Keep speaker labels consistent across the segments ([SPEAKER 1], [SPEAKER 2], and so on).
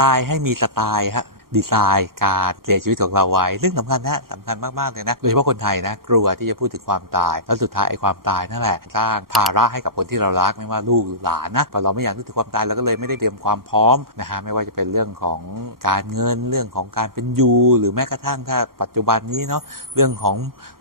[SPEAKER 1] ตายให้มีสไตล์ฮะดีไซน์การเสียชีวิตของเราไว้ซึ่องสำคัญนะสำคัญมากๆเลยนะโดยเฉพาะคนไทยนะกลัวที่จะพูดถึงความตาย แล้วสุดท้ายไอ้ความตายนั่นแหละสร้างภาระให้กับคนที่เรารักไม่ว่าลูกหรือหลานนะพอเราไม่อยากนึกถึงความตายเราก็เลยไม่ได้เตรียมความพร้อมนะฮะไม่ว่าจะเป็นเรื่องของการเงินเรื่องของการเป็นอยู่หรือแม้กระทั่งถ้าปัจจุบันนี้เนาะเรื่องของ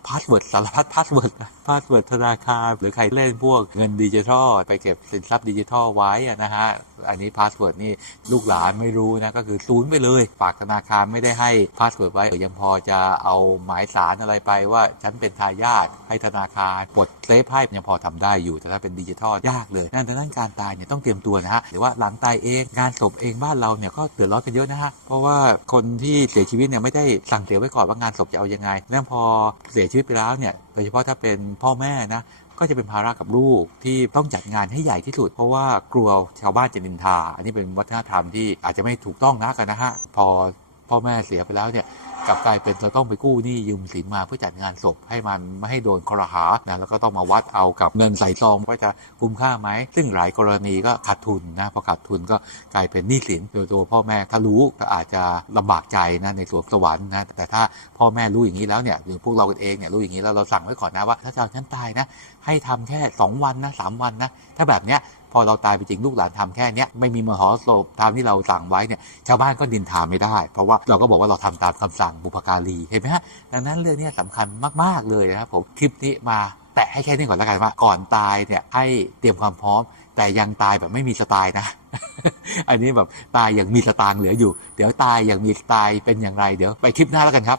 [SPEAKER 1] พาสเวิร์ดสารพัดพาสเวิร์ดพาสเวิร์ดธนาคารหรือใครเล่นพวกเงินดิจิทัลไปเก็บสินทรัพย์ดิจิทัลไว้นะฮะ อันนี้พาสเวิร์ดนี่ลูกหลานไม่รู้นะก็คือศูนย์ไปเลยฝากธนาคารไม่ได้ให้พาสเวิร์ดไว้ยังพอจะเอาหมายสารอะไรไปว่าฉันเป็นทายาทให้ธนาคารปลดเซฟให้ยังพอทำได้อยู่ แต่ถ้าเป็นดิจิทัลยากเลยนั่นดังนั้นการตายเนี่ยต้องเตรียมตัวนะฮะหรือว่าหลังตายเองงานศพเองบ้านเราเนี่ยก็เดือดร้อนกันเยอะนะฮะเพราะว่าคนที่เสียชีวิตเนี่ยไม่ได้สั่งเสียไว้ก่อนว่างานศพจะเอายังไงแล้วพอเสียชีวิตไปแล้วเนี่ยโดยเฉพาะถ้าเป็นพ่อแม่นะ ก็จะเป็นภาระกับลูกที่ต้องจัดงานให้ใหญ่ที่สุด เพราะว่ากลัวชาวบ้านจะนินทา อันนี้เป็นวัฒนธรรมที่อาจจะไม่ถูกต้องนักอะนะฮะพอพ่อแม่เสียไปแล้วเนี่ย กลับกลายเป็นเราต้องไปกู้หนี้ยืมสินมาเพื่อจัดงานศพให้มันไม่ให้โดนคอรหานะแล้วก็ต้องมาวัดเอากับเงินใส่ซองว่าจะคุ้มค่าไหม ซึ่งหลายกรณีก็ขาดทุนนะพอขาดทุนก็กลายเป็นหนี้สินโดยตัวพ่อแม่ถ้ารู้ก็อาจจะลำบากใจนะในสวงสวรรค์นะแต่ถ้าพ่อแม่รู้อย่างนี้แล้วเนี่ยหรือพวกเราเองเนี่ยรู้อย่างนี้แล้วเราสั่งไว้ก่อนนะว่า ถ้าจะเอาฉันตายนะให้ทำแค่ 2 วันนะสามวันนะถ้าแบบเนี้ย พอเราตายไปจริงลูกหลานทำแค่เนี้ยไม่มีมหรสพตามที่เราสั่งไว้เนี่ยชาวบ้านก็ดินทาไม่ได้ เพราะว่าเราก็บอกว่าเราทำตามคำสั่งบุพการีเห็นไหมฮะดังนั้นเรื่องนี้ยสำคัญมากๆเลยนะครับผมคลิปนี้มาแตะให้แค่นี้ก่อนแล้วกันว่าก่อนตายเนี่ยให้เตรียมความพร้อม แต่ยังตายแบบไม่มีสไตล์นะ อันนี้แบบตายอย่างมีสตางค์เหลืออยู่ เดี๋ยวตายอย่างมีสไตล์เป็นอย่างไร เดี๋ยวไปคลิปหน้าแล้วกันครับ